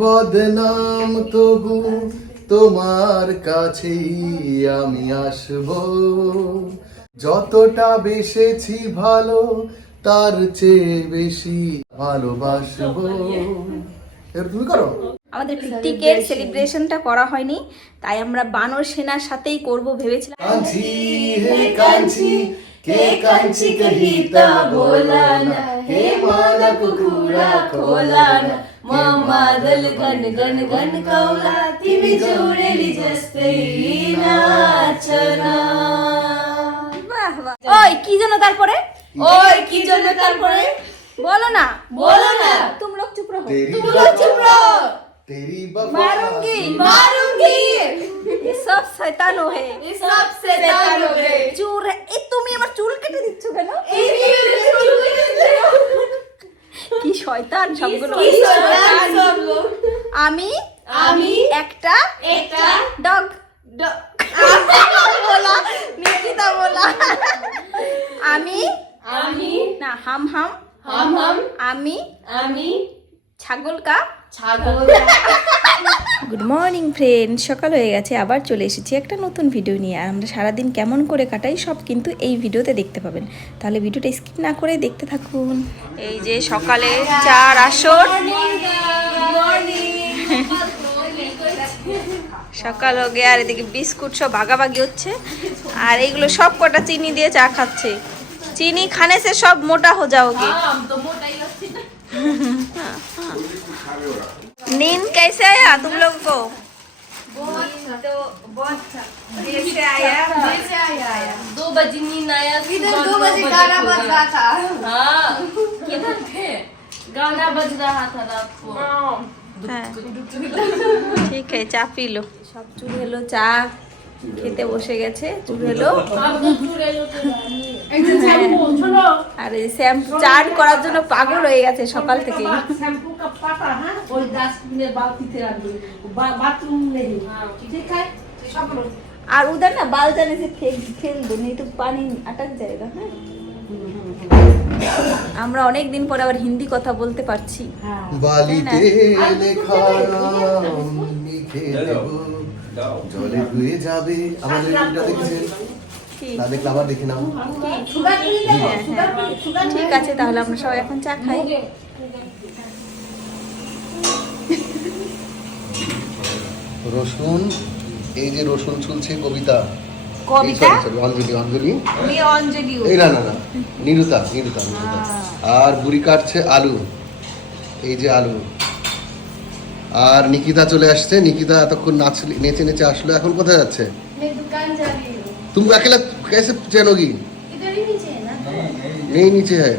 বদনাম তবু তোমার কাছেই আমি আসব। যতটা বেসেছি ভালো তার চেয়ে বেশি ভালোবাসব। তুমি করো। আমাদের পিকনিকের সেলিব্রেশনটা করা হয়নি তাই আমরা বানর সেনার সাথেই করব ভেবেছিলাম। কাঞ্চি হে কাঞ্চি কে কাঞ্চি কহিতা বোলানা? হে মালা কুকুরা খোলানা? खोला ना मादल गण गण गण कौला तिमी जोडेली जस्तै नाचना বাহ বাহ ওই কি যেন তারপরে ওই কি জন্য তারপরে বলো না বলো না তুম লোক চুপ রহো तेरी तुम लोग चुप रहो तेरी वफा मारूंगी मारूंगी ये सब শয়তানো হে ये सब शैतान हो गए চুর এই তুমি আমার চুল কেটে দিচ্ছ কেন কি শয়তান সবগুলো কি শয়তান সব লোক আমি আমি একটা একটা ডগ। ডগ। বলা নিকিতা বলা। আমি আমি না হাম হাম। হাম হাম। আমি আমি ছাগল কা ছাগল গুড মর্নিং ফ্রেন্ড সকাল হয়ে গেছে আবার চলে এসেছি একটা নতুন ভিডিও নিয়ে। আর আমরা সারাদিন কেমন করে কাটাই সব কিন্তু এই ভিডিওতে দেখতে পাবেন। তাহলে ভিডিওটা স্কিপ না করে দেখতে থাকুন। এই যে সকালে চার আসর। সকাল হোক আর এদিকে বিস্কুট সব ভাগাভাগি হচ্ছে। আর এইগুলো সব কটা চিনি দিয়ে চা খাচ্ছে। চিনি খানে সে সব মোটা হো যাওগে। नींद कैसे आया तुम लोग को तो बहुत अच्छा जैसे आया दो बजे नींद आया इधर दो बजे गाना बज रहा था हाँ किधर थे गाना बज रहा था रात को হ্যাঁ ঠিক আছে চা পিলো সব চুড়েলো চা খেতে বসে গেছে চুড়েলো আর শ্যাম্পু চান করার জন্য পাগল হয়ে গেছে সকাল থেকে শ্যাম্পু পাতা হ্যাঁ ওই ডাস্টবিনের বালতিতে রাখবে। বাথরুম নেই। ঠিক। আছে? আর উদার না বালতানে সে খেলবে নেই তো পানি আটক জায়গা হ্যাঁ? আমরা অনেক দিন পরে আবার হিন্দি কথা বলতে পারছি। বালিতে লেখা দেব। জলে ধুয়ে যাবে। আমাদের দেখছেন? না দেখলে আবার দেখে হ্যাঁ, হ্যাঁ। ঠিক আছে তাহলে আমরা সবাই এখন চা খাই। রসুন এই যে রসুন শুনছি কবিতা। কবিতা? অঞ্জলি অঞ্জলি। অঞ্জলি আর বুড়ি কাটছে আলু। এই যে আলু। আর নিকিতা চলে আসছে। নিকিতা এতক্ষণ নাচ নেচে নেচে আসলো। এখন কোথায় যাচ্ছে? जा रही हूँ তুমি अकेला कैसे चलोगी इधर ही नीचे है ना নেই নিচে হ্যাঁ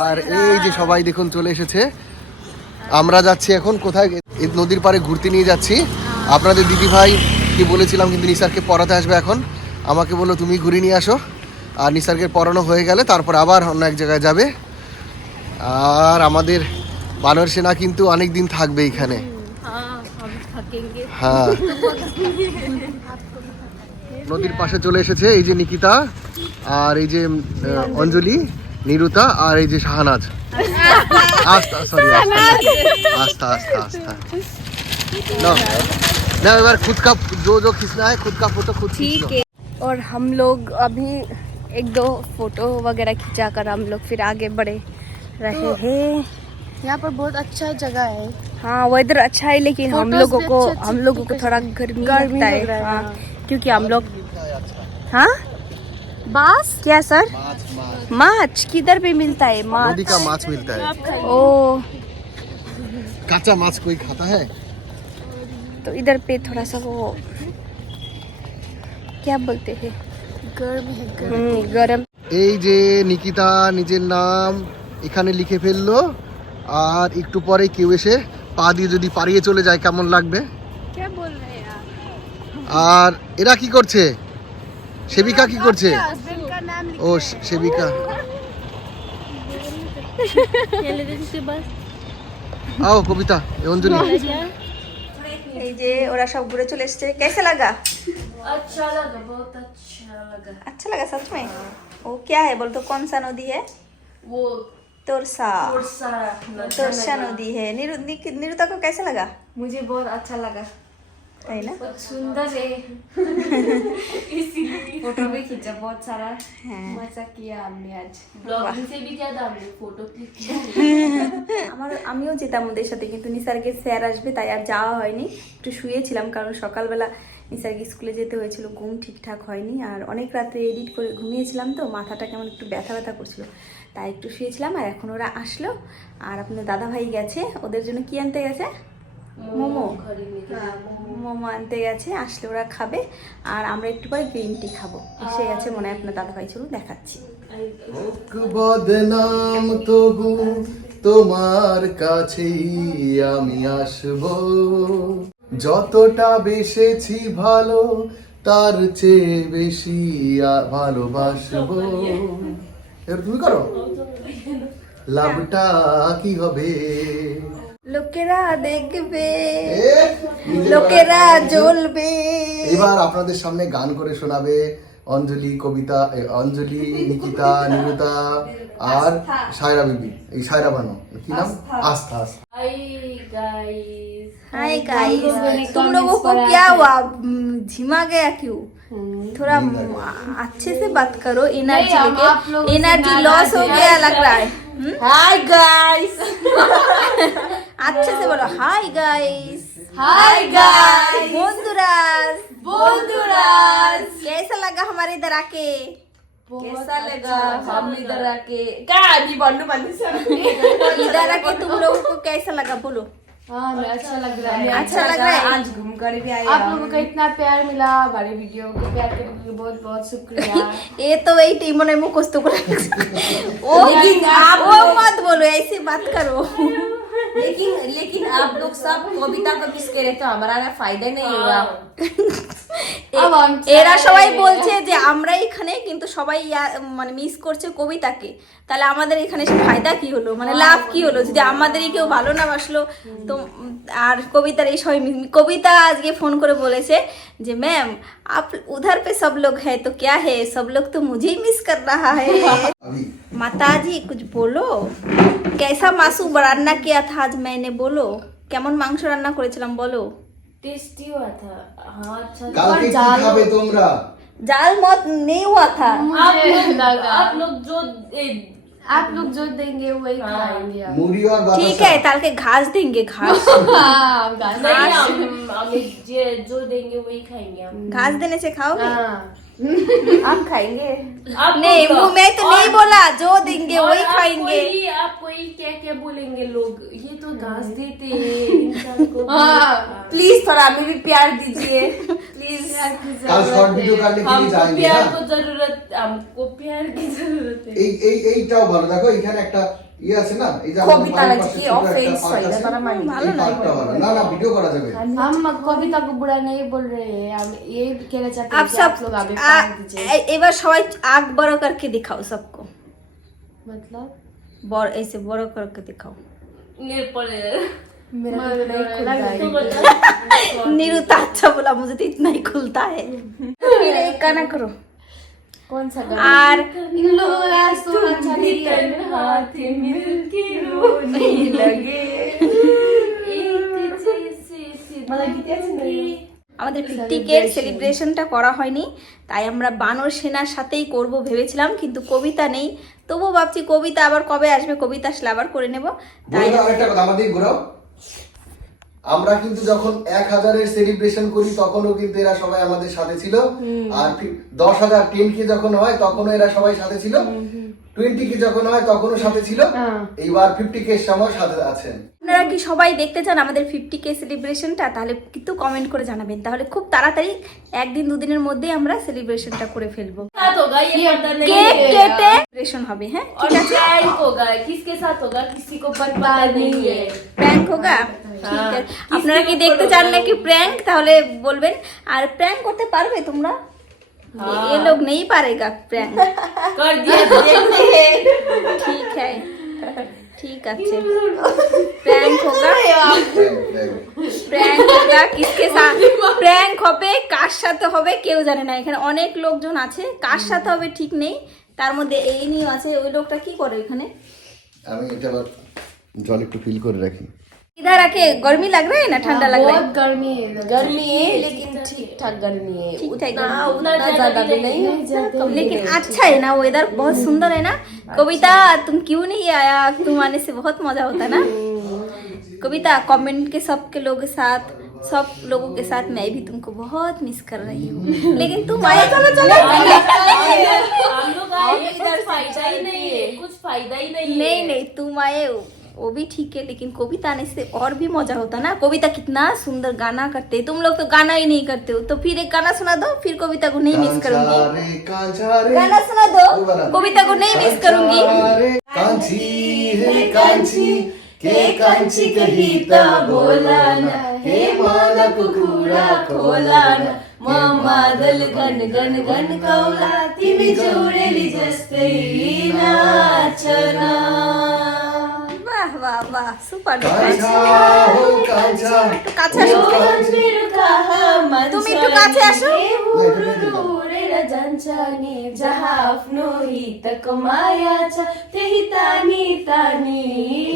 আর এই যে সবাই দেখুন চলে এসেছে আমরা যাচ্ছি এখন কোথায় এই নদীর পাড়ে ঘুরতে নিয়ে যাচ্ছি আপনাদের দিদি ভাই কি বলেছিলাম কিন্তু নিসারকে পড়াতে আসবে এখন আমাকে বললো তুমি ঘুরে নিয়ে আসো আর নিসারকে পড়ানো হয়ে গেলে তারপর আবার অন্য এক জায়গায় যাবে আর আমাদের বানর সেনা কিন্তু অনেক দিন থাকবে এখানে হ্যাঁ নদীর পাশে চলে এসেছে এই যে নিকিতা আর এই যে আহ, অঞ্জলি নিরুতা আর এই যে শাহানাজ আস্তা সরি আস্তা আস্তা আস্তা না না এবার खुद का जो जो खींचना है खुद का फोटो खुद खींच लो ठीक है और हम लोग अभी एक दो फोटो वगैरह खिंचा कर हम लोग फिर आगे बढ़े रहे हैं यहाँ पर बहुत अच्छा जगह है हाँ वेदर अच्छा है लेकिन हम Photos लोगों भी को अच्छे अच्छे हम लोगों को click थोड़ा गर्मी गर्मी लगता है लग रहा है, हाँ हाँ। क्योंकि हम लोग हाँ बास क्या सर माछ माछ माछ किधर पे मिलता है माछ नदी का माछ मिलता है ओ कच्चा माछ कोई खाता है तो इधर पे थोड़ा सा वो क्या बोलते हैं गर्म है गर्म हम्म, गरम এই যে নিকিতা নিজের নাম এখানে লিখে ফেললো আর একটু পরে কেউ এসে পা দিয়ে যদি পারিয়ে চলে যায় কেমন লাগবে क्या बोल रहे हैं आप আর এরা কি করছে সেবিকা কি করছে हस्बैंड का नाम ও সে- সেবিকা আও কবিতা এ অঞ্জলি এই যে ওরা সব ঘুরে চলে এসেছে कैसा लगा अच्छा लगा बहुत अच्छा लगा अच्छा लगा सच में वो क्या है बोल तो कौन सा नदी है वो तोरसा तोरसा तोरसा नदी है निरु निक- निरुता को कैसा लगा मुझे बहुत अच्छा लगा है ना बहुत सुंदर है इसीलिए फोटो भी खींचा बहुत सारा मजा किया हमने आज ब्लॉगिंग से भी ज्यादा हमने फोटो क्लिक किया আমার আমিও যেতাম ওদের সাথে কিন্তু নিসারকে স্যার আসবে তাই আর যাওয়া হয়নি একটু শুয়েছিলাম কারণ সকালবেলা নিসারকে স্কুলে যেতে হয়েছিল ঘুম ঠিকঠাক হয়নি আর অনেক রাত্রে এডিট করে ঘুমিয়েছিলাম তো মাথাটা কেমন একটু ব্যথা ব্যথা করছিল তাই একটু শুয়েছিলাম আর এখন ওরা আসলো আর আপনার দাদা ভাই গেছে ওদের জন্য কি আনতে গেছে মোমো। মোমো। আনতে গেছে আসলে ওরা খাবে আর আমরা একটু পরে গ্রিন টি খাব। এসে গেছে মনে হয় আপনার দাদা ভাই চলুন দেখাচ্ছি। বদনাম তবু তোমার কাছেই আমি আসব। যতটা বেসেছি ভালো তার চেয়ে বেশি ভালোবাসবো। এবার তুমি করো। লাভটা কি হবে? লোকেরা দেখবে এ, নিজের লোকেরা গলায়- জ্বলবে এবার আপনাদের সামনে গান করে শোনাবে অঞ্জলি কবিতা এ, অঞ্জলি নিকিতা নিরুতা আর সায়রা বিবি এই সায়রা বানো কি নাম আস্থা আস্থা हाय गाइस हाय गाइस ने तुम comments लोगों को पढ़ा क्या है। हुआ हम्म, झिमा गया क्यों थोड़ा नींद आ गई। अच्छे से बात करो एनर्जी नहीं, हम आप लेके लोगों से एनर्जी नाराज लॉस हो हैं। गया लग रहा है हम्म? हाय गाइस अच्छे से बोलो हाय गाइस हाय गाइस बंधुराज बंधुराज कैसा लगा हमारे इधर आके कैसा लगा हम इधर आके क्या अभी बन्नू बन्नू से इधर आके तुम लोगों को कैसा लगा बोलो हाँ अच्छा लग रहा है अच्छा लग रहा है आज घूम कर भी आए आप लोगों का इतना प्यार मिला हमारे वीडियो को प्यार के लिए बहुत बहुत शुक्रिया ये तो वही टीम ने मुखस्त को ओ लेकिन आप वो मत बोलो ऐसे बात करो लेकिन लेकिन आप लोग सब कविता को मिस करे तो हमारा ना फायदा नहीं होगा अब हम এরা चले। সবাই বলছে যে আমরা এখানে কিন্তু সবাই ইয়া- মানে মিস করছে কবিতাকে তাহলে আমাদের এখানে সে ফায়দা কি হলো মানে লাভ কি হলো যদি আমাদেরই কেউ ভালো না বাসলো তো উম, আর কবিতার এই সবাই মিস- কবিতা আজকে ফোন করে বলেছে যে ম্যাম আপ উধার पे सब लोग है तो क्या है सब लोग तो मुझे ही मिस कर रहा है अभी माता जी कुछ बोलो कैसा मासू রান্না किया था आज मैंने बोलो কেমন মাংস রান্না করেছিলাম বলো टेस्टी हुआ था हाँ अच्छा কালকে কি খাবে তোমরা জাল মত नहीं हुआ था आप मुझे लोग लगा आप लोग जो ए, आप लोग जो देंगे वही खाएंगे हम। মুড়ি আর ठीक বাতাসা है কালকে घास देंगे घास हाँ हम घास नहीं हम हमें जे- जो देंगे वही खाएंगे हम घास देने से खाओगे हाँ आप खाएंगे आप नहीं लोग- वो मैं तो और- नहीं बोला जो देंगे और वही आपको खाएंगे ही आपको ही क्या क्या बोलेंगे लोग ये तो घास देते हैं इंसान को हाँ। प्लीज थोड़ा हमें भी प्यार दीजिए प्लीज কাল শর্ট ভিডিও কাটলে কি हमको যায়নি प्यार না को जरूरत हमको प्यार की जरूरत है এই এই এইটাও ভালো দেখো এখানে একটা ইয়ে আছে না এই যে কবিতা আমাদের আছে পাশে কি ছোট একটা offense part হয়, আছে, এটা তারা মানে এই পার্টটা ভালো না না ভিডিও করা যাবে हम कविता को बुरा नहीं बोल रहे हैं हम ये कहना चाहते आप हैं कि सब आप लोग हमें आ- प्यार दीजिए ए- एक बार सबाई आग बड़ो करके दिखाओ सबको मतलब बड़ ऐसे बड़ो करके दिखाओ नीर पड़े मेरा तो नहीं खुलता है निरुता अच्छा बोला मुझे तो इतना ही खुलता है फिर एक गाना करो कौन सा गाना और इन लोगों का सोना चांदी है हाथ मिलके रोने लगे एक जैसे सितारे আমাদের ফিফটি কে সেলিব্রেশনটা করা হয়নি তাই আমরা বানর সেনার সাথেই করব ভেবেছিলাম কিন্তু কবিতা নেই তবুও ভাবছি কবিতা আবার কবে আসবে কবিতা আসলে আবার করে নেব তাই বলে দাও আরেকটা কথা আমাদের ঘোরাও আমরা কিন্তু যখন এক হাজারের সেলিব্রেশন করি তখনও কিন্তু এরা সবাই আমাদের সাথে ছিল আর ফি- দশ হাজার টেন কে যখন হয় তখনও এরা সবাই সাথে ছিল টোয়েন্টি কে যখন হয় তখনও সাথে ছিল এইবার ফিফটি কে সময় সাথে আছেন আপনারা কি সবাই দেখতে চান আমাদের ফিফটি কে সেলিব্রেশনটা তাহলে কিন্তু কমেন্ট করে জানাবেন তাহলে খুব তাড়াতাড়ি একদিন দুদিনের মধ্যেই আমরা সেলিব্রেশনটা করে ফেলবো साथ होगा ये पता नहीं কেক है কেটে সেলিব্রেশন হবে হ্যাঁ और प्रैंक होगा किसके साथ होगा किसी को पर पता नहीं है প্র্যাঙ্ক হোগা ঠিক আছে আপনারা কি দেখতে চান নাকি প্র্যাঙ্ক তাহলে বলবেন আর প্র্যাঙ্ক করতে পারবে তোমরা ये लोग नहीं पारेगा प्रैंक कर दिया देखते हैं ठीक है ठीक আছে প্র্যাঙ্ক হোগা প্র্যাঙ্ক হোগা কিসকে সাথ প্র্যাঙ্ক হবে কার সাথে হবে কেউ জানে না এখানে অনেক লোকজন আছে কার সাথে হবে ঠিক নেই তার মধ্যে এই নিয়ে আছে ওই লোকটা কি করে এখানে আমি এটা আবার জল একটু ফিল করে রাখি इधर आके गर्मी लग रहा है ना ठंडा लग रहा है? गर्मी है गर्मी है लेकिन ठीक ठाक गर्मी है। ठीक ठाक उतना उतना ज़्यादा भी नहीं है। लेकिन अच्छा है ना वेदर बहुत सुंदर है ना। कविता तुम क्यों नहीं आया? तुम आने से बहुत मज़ा होता ना। कविता कमेंट के सबके लोगों के साथ सब लोगों के साथ मैं भी तुमको बहुत मिस कर रही हूँ। लेकिन तुम आए चलो चलो। हम लोग आए। इधर फ़ायदा ही नहीं है। कुछ फ़ायदा ही नहीं नहीं नहीं तुम आए हो, वो भी ठीक है लेकिन कविता आने से और भी मज़ा होता ना। कविता कितना सुंदर गाना करते। तुम लोग तो गाना ही नहीं करते हो। तो फिर एक गाना सुना दो फिर कविता को नहीं मिस करूँगी। गाना सुना दो कविता को नहीं मिस करूँगी। कांचा कांची हे कांची के कांची कही बोला ना। हे माला कुकुरा गण गण गण कौला तिमी जोडेली जस्तै नाचना वाह वाह वाह सुपर कांचा हो कांचा কাছে আসো मेरो कहाँ তুমি একটু কাছে আসো उडेर जान्छ नि जहाँ आफ्नो हितको माया छ त्यही तानी तानी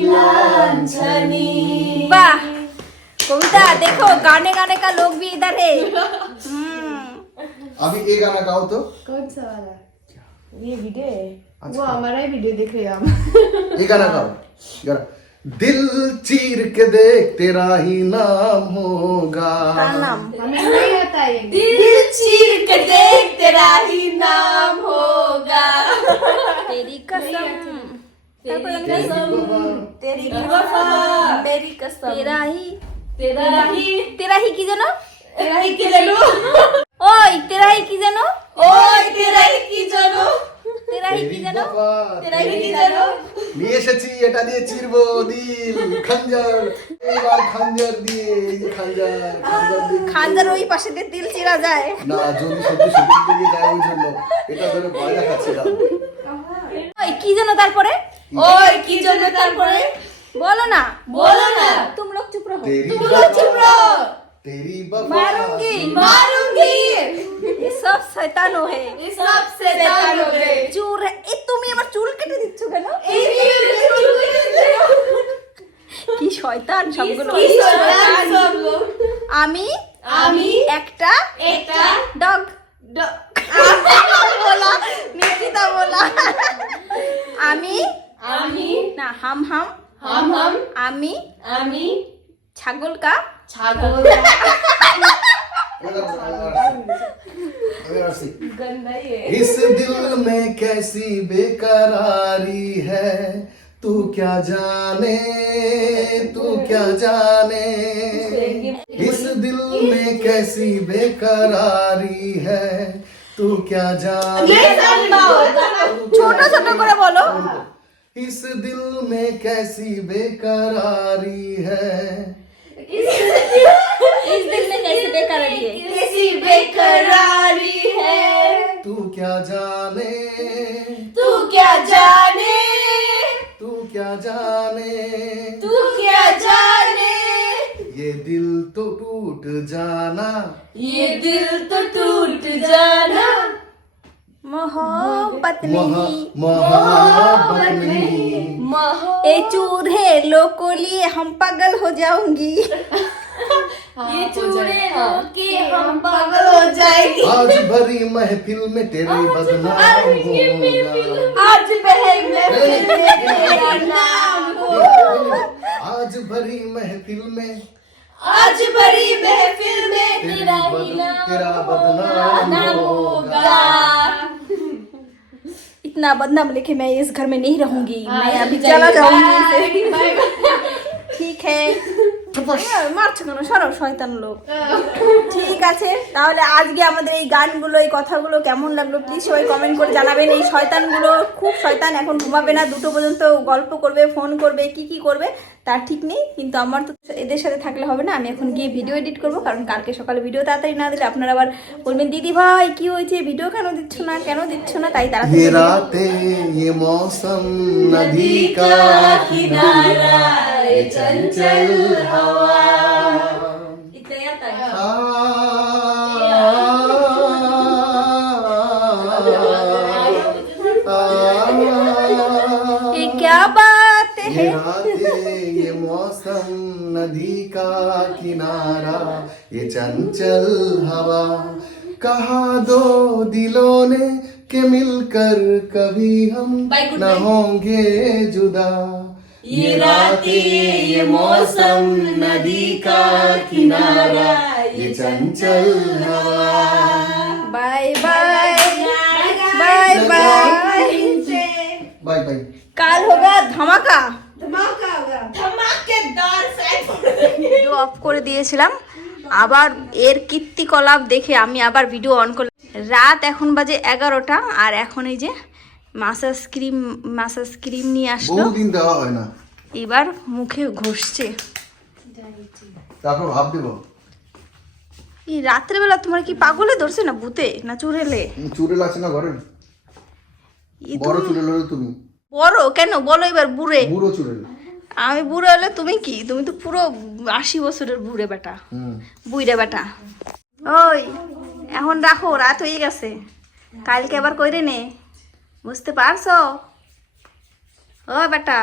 लान्छ नि वाह कविता देखो गाने गाने का लोग भी इधर है हम्म, अभी ये गाना गाओ तो कौन सा वाला ये भिडियो है वो हमारा ही वीडियो देख रहे हैं हम ये गाना गाओ गाना दिल चीर के देख तेरा ही नाम होगा। नाम? नहीं आता ये। दिल चीर के देख तेरा ही नाम होगा। तेरी कसम। तेरा ही। तेरा ही। तेरा ही की जानो? तेरा ही की जानो। ओए तेरा ही की जानो? ओ तेरा ही की जानो। নিয়ে এসেছি এটা দিয়ে চিরবো দিল খঞ্জর। দিয়ে ওই পাশে দিয়ে দিল চিরা যায়। না যদি সত্যি সত্যি দিয়ে যায় ওই জন্য। এটা ধরে ভয় দেখাচ্ছে ওই কি জানো তারপরে? ওই কি জানো তারপরে? বলো না। বলো না। তুমি লোক চুপ তুমি লোক চুপ तेरी बफा मारूंगी मारूंगी ये सब শয়তানো হে ये सब शैतान हो गए চুর এই তুমি আমার চুল কেটে দিচ্ছ কেন এই বিউটিফুল কি শয়তান সবগুলো কি শয়তান সব লোক আমি আমি একটা একটা ডগ ড- बोला निकिता बोला আমি আমি না হাম হাম হাম হাম আমি আমি ছাগল কা इस दिल में कैसी बेकरारी है? तू क्या जाने? तू क्या जाने? इस दिल में कैसी बेकरारी है? तू क्या जाने? छोटा छोटा करे बोलो। इस दिल में कैसी बेकरारी है? इस दिल में कैसे बेकरारी है कैसी बेकरारी है तू क्या जाने? तू क्या जाने? तू क्या जाने? तू क्या जाने? ये दिल तो टूट जाना। ये दिल तो टूट जाना। मोहब्बत महा नहीं। मोहब्बत नहीं। ए चूल्हे लो को लिए हम पागल हो जाऊँगी। ये चूड़े के हम पागल हो जाएँगे। आज भरी महफिल में तेरे बदनाम होगा आज में तेरा नाम हो आज भरी महफिल में आज भरी महफिल में तेरा ही नाम बदनाम नाम होगा होगा। इतना बदनाम लिखे मैं इस घर में नहीं रहूँगी। मैं अभी चला जाऊँगी। ठीक है। মারছো কেন সরো শয়তান লোক ঠিক আছে তাহলে আজকে আমাদের এই গানগুলো এই কথাগুলো কেমন লাগলো প্লিজ সবাই কমেন্ট করে জানাবেন এই শয়তানগুলো খুব শয়তান এখন ঘুমাবে না দুটো পর্যন্ত গল্প করবে ফোন করবে কি কি করবে তার ঠিক নেই কিন্তু আমার তো এদের সাথে থাকলে হবে না আমি এখন গিয়ে ভিডিও এডিট করব কারণ কালকে সকালে ভিডিও তাড়াতাড়ি না দিলে আপনারা আবার বলবেন দিদি ভাই কি হয়েছে ভিডিও কেন দিচ্ছ না কেন দিচ্ছ না তাই তাড়াতাড়ি ये रातें ये मौसम नदी का किनारा ये चंचल क्या बात ये मौसम नदी का किनारा ये चंचल हवा। कहा दो दिलों ने के मिलकर कभी हम न होंगे जुदा। ये रातें ये मौसम नदी का किनारा ये चंचल हवा bye bye bye bye bye bye কাল হোগা ধামাকা धमाकेदार फैन ভিডিও অফ করে দিয়েছিলাম আবার এর কীর্তিকলাপ দেখে আমি আবার ভিডিও অন করলাম রাত এখন বাজে এগারোটা আর এখন এই যে মাসাজ ক্রিম মাসাজ ক্রিম নিয়ে আসলো। বহুদিন দেওয়া হয় না। এবার মুখে ঘষছে। তারপর ভাব দেবো। এই রাত্রেবেলা তোমার কি পাগলে ধরছে না ভূতে না চুরেলে চুড়েল আছে না ঘরে বড় চুড়েল হলে তুমি। বড়? কেন? বলো এবার বুড়ে। বুড়ো চুড়েল। আমি বুড়ো হলে তুমি কি? তুমি তো পুরো আশি বছরের বুড়ে বেটা। বুইরে বেটা। ওই এখন রাখো রাত হয়ে গেছে। কালকে আবার কইরে নে। বুঝতে পারছ? ও বেটা।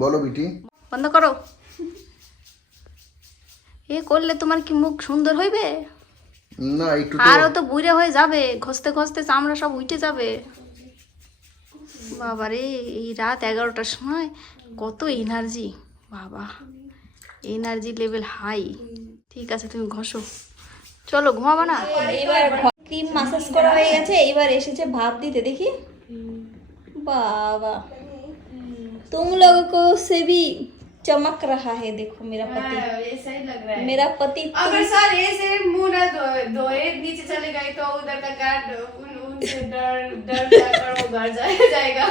বলো বিটি। বন্ধ করো। এ করলে তোমার কি মুখ সুন্দর হইবে? না একটু আরও তো বুড়ে হয়ে যাবে ঘষতে ঘষতে চামড়া সব উঠে যাবে। বাবারে এই রাত এগারোটার সময় কত এনার্জি বাবা এনার্জি লেভেল হাই ঠিক আছে তুমি ঘষো। চলো ঘুমাবো না? এবার ক্রিম মাসাজ করা হয়ে গেছে এবার এসেছে ভাব দিতে দেখি। বাবা तुम लोगों को से भी चमक रहा है देखो मेरा पति। हाँ, ये सही लग रहा है। मेरा पति अगर सर ऐसे मुँह ना धोए नीचे चले गए तो उधर का गार्ड उन उनसे डर डर जाकर वो घर जाए जाएगा।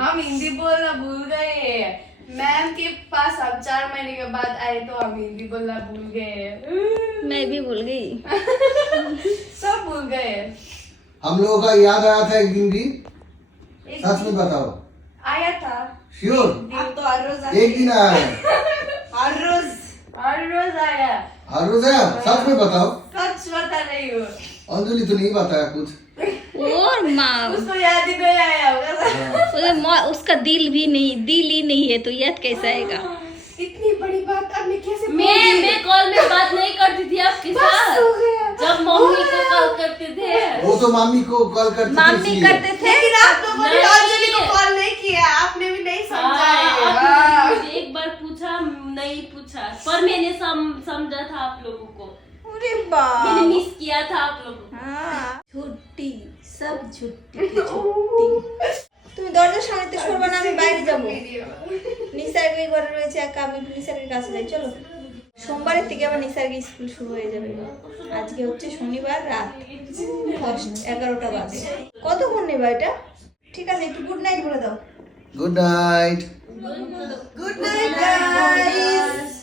हम हिंदी बोलना भूल गए। मैम के पास हम चार महीने के बाद आए तो हम हिंदी बोलना भूल गए। मैं भी भूल गई। सब भूल गए। हम लोगों का याद आया था एक दिन भी। सच में बताओ। आया था। श्योर अब तो हर रोज एक दिन आया है। हर रोज। हर रोज आया। हर रोज आया? सच में बताओ। सच बता रही हूँ। अंजलि तो नहीं बताया कुछ। और माँ उसको याद ही नहीं आया होगा। मौ- उसका दिल भी नहीं दिल ही नहीं है तो याद कैसे आएगा? इतनी बड़ी बात आपने कैसे मैं मैं कॉल में बात नहीं करती थी आपके साथ। हो। गया जब मम्मी को कॉल करते थे। वो तो मामी को कॉल करते थे मामी इसलिए। करते थे। लेकिन आप लोगों ने नहीं। अंजलि को कॉल नहीं किया। आपने भी नहीं हाँ, समझाया आपने हाँ। मुझे एक बार पूछा नहीं पूछा। पर मैंने समझा था आप लोगों को। अरे बाप। मैंने मिस किया था आप लोगों को। हाँ। छुट्टी सब छुट्टी की छुट्टी। তুমি দরজার সামনে তো সরবা না আমি বাইরে যাব। নিসার্গি ঘরে রয়েছে একা আমি নিসার্গির কাছে যাই চলো। সোমবারের থেকে আবার নিসার্গি স্কুল শুরু হয়ে যাবে। আজকে হচ্ছে শনিবার রাত এগারোটা বাজে। কতক্ষণ নেব এটা? ঠিক আছে একটু গুড নাইট বলে দাও। Good night good night guys